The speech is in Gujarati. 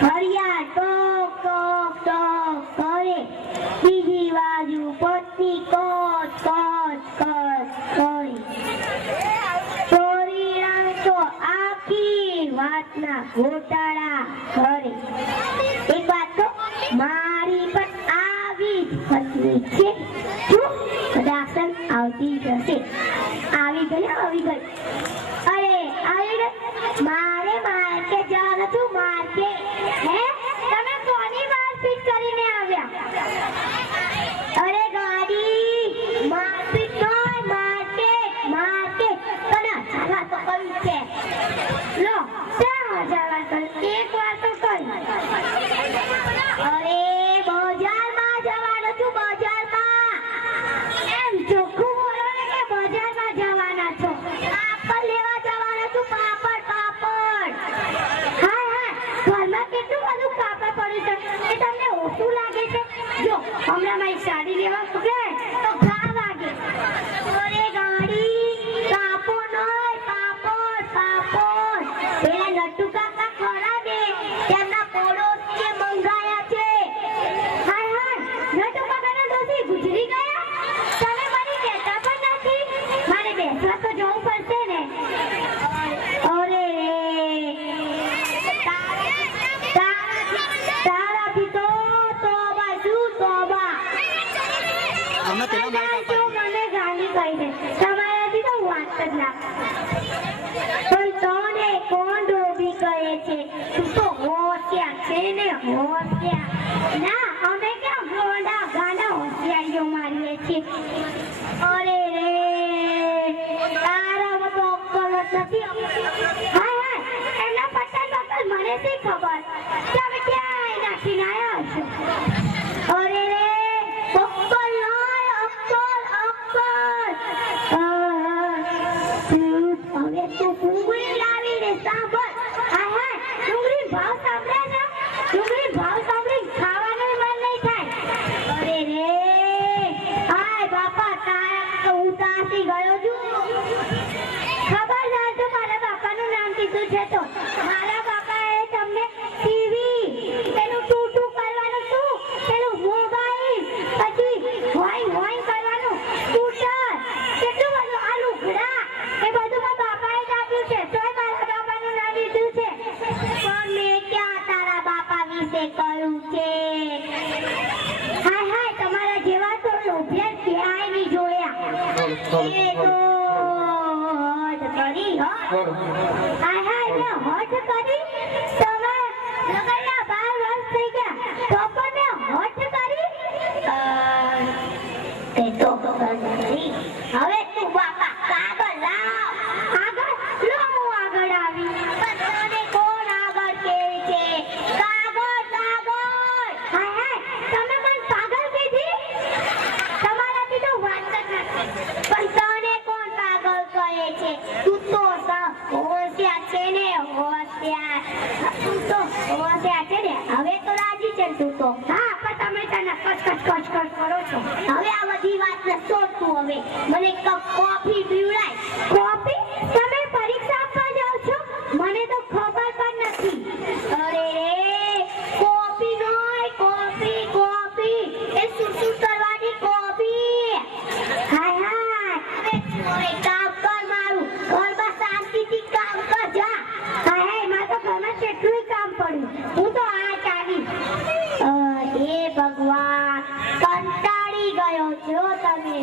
ઘડિયાળ ટોક ટોક ટોક કરે, બીજી બાજુ પત્ની કોચ કોચ કોચ કરે. પરિણામ તો આખી વાતના ગોટાળા કરે. એક વાત તો મારી પણ આવી જ પત્ની છે. કદાચ આવતી જશે. આવી ગઈ. અરે આવી ગઈ. મારે માર્કેટ જવાનું હતું. માર્કેટ હે તમે કોની મારપીટ કરીને આવ્યા? અરે ગાડી મારપીટ નહીં, માર્કેટ કના ચાલા તો કઈ છે. લો ક્યાં જવા કર એક વાર તો કઈ. અરે બજારમાં જવાનું છું. બજારમાં એમ ચોખ્ખું બોલો ને કે બજારમાં જવાના છો. પાપડ લેવા જવાના છું. પાપડ હા ઘરમાં કેટલું બધું કાપડ પડ્યું છે. એ તમને ઓછું લાગે છે? જો હમણાં મારી સાડી લેવા મૂકે તો ઘા વાગે. અરે ગાડી કાપો નહીં, પાપડ પેલા લટ્ટુ કાકા ખરા ને તેમના પડોશીએ મંગાયા છે. હાય લટ્ટુ કાકાના ડોશી ગુજરી ગયા. તમે મને કહેતા પણ નથી. મારે બેસવા તો જવું પડશે ને. અરે તારાથી તો તોબા શું તોબા. મને ગાલી કહી દે. તમારાથી તો વાત જ ના. પણ તને કોણ ડોબી કહે છે? તું તો હોશિયાર છે ને, હોશિયાર. ના અમે ક્યાં ગોંડા ગાંડા હોશિયારીઓ મારીએ છીએ. અરે રે તારામાં તો અક્કલ જ નથી. હાય એમના પટ્ટા મને શી ખબર. તમે ક્યાં નાખીને આવ્યા છો? અરે રે અક્કલ નહીં, અક્કલ. હવે તું ડુંગળી લાવીને સાંભળ. હાય ડુંગળી ભાવ સાંભળે છે? ડુંગળી ભાવ સાંભળી ખાવાનું મન નહીં થાય. અરે રે હાય બાપા તારા તો ઉતાસી ગયો છું. ખબરદાર જો મારા બાપાનું નામ કીધું છે તો. મારા બાપાએ તમને ટીવી પેલું ટૂટું કરવાનું શું, પેલું મોબાઈલ, પછી હોઈ કરવાનું સ્કૂટર, કેટલું બધું આ લુગડા એ બધું મારા બાપાએ જ આપ્યું છે. તોય મારા બાપાનું નામ લીધું છે. પણ મેં ક્યાં તારા બાપા વિશે કહ્યું છે? હાય તમારા જેવા તો લોભિયા ક્યાંય નહીં જોયા. એ તો હદ કરી હો. હાય મેં હદ કરી. તમે લગનના 12 વર્ષ થઈ ગયા તો પણ મેં હદ કરી. તે તો કરી. હવે તું બાપા કાગળ લાવ. આગળ લો હું આગળ આવી. તને કોણ આગળ કહે છે? કાગળ. હાય તમે મને પાગલ કીધી. તમારાથી તો વાત જ નથી. પણ તને કોણ પાગલ કહે છે? તું તો હોશિયાર છે ને, હોશિયાર. તું તો હોશિયાર છે ને. હવે તો રાજી છે તું તો. હા પણ તમે તને કચ કરો છો. હવે આ બધી વાત ને છોડતું. હવે મને કપ કોફી પીવડાય. કોફી? તમે પરીક્ષા આપવા જાવ છો? મને તો ખબર પણ નથી. અરે રે કોફી નહીં, કોફી એ શું કરવાની કોફી. હાય હવે કામ કર. મારું ઘરમાં શાંતિથી કામ કર જા. હાય મારે તો ઘરમાં કેટલું કામ પડ્યું. હું તો આ ચાલી. હે ભગવાન કંટાળી ગયો છો તમે.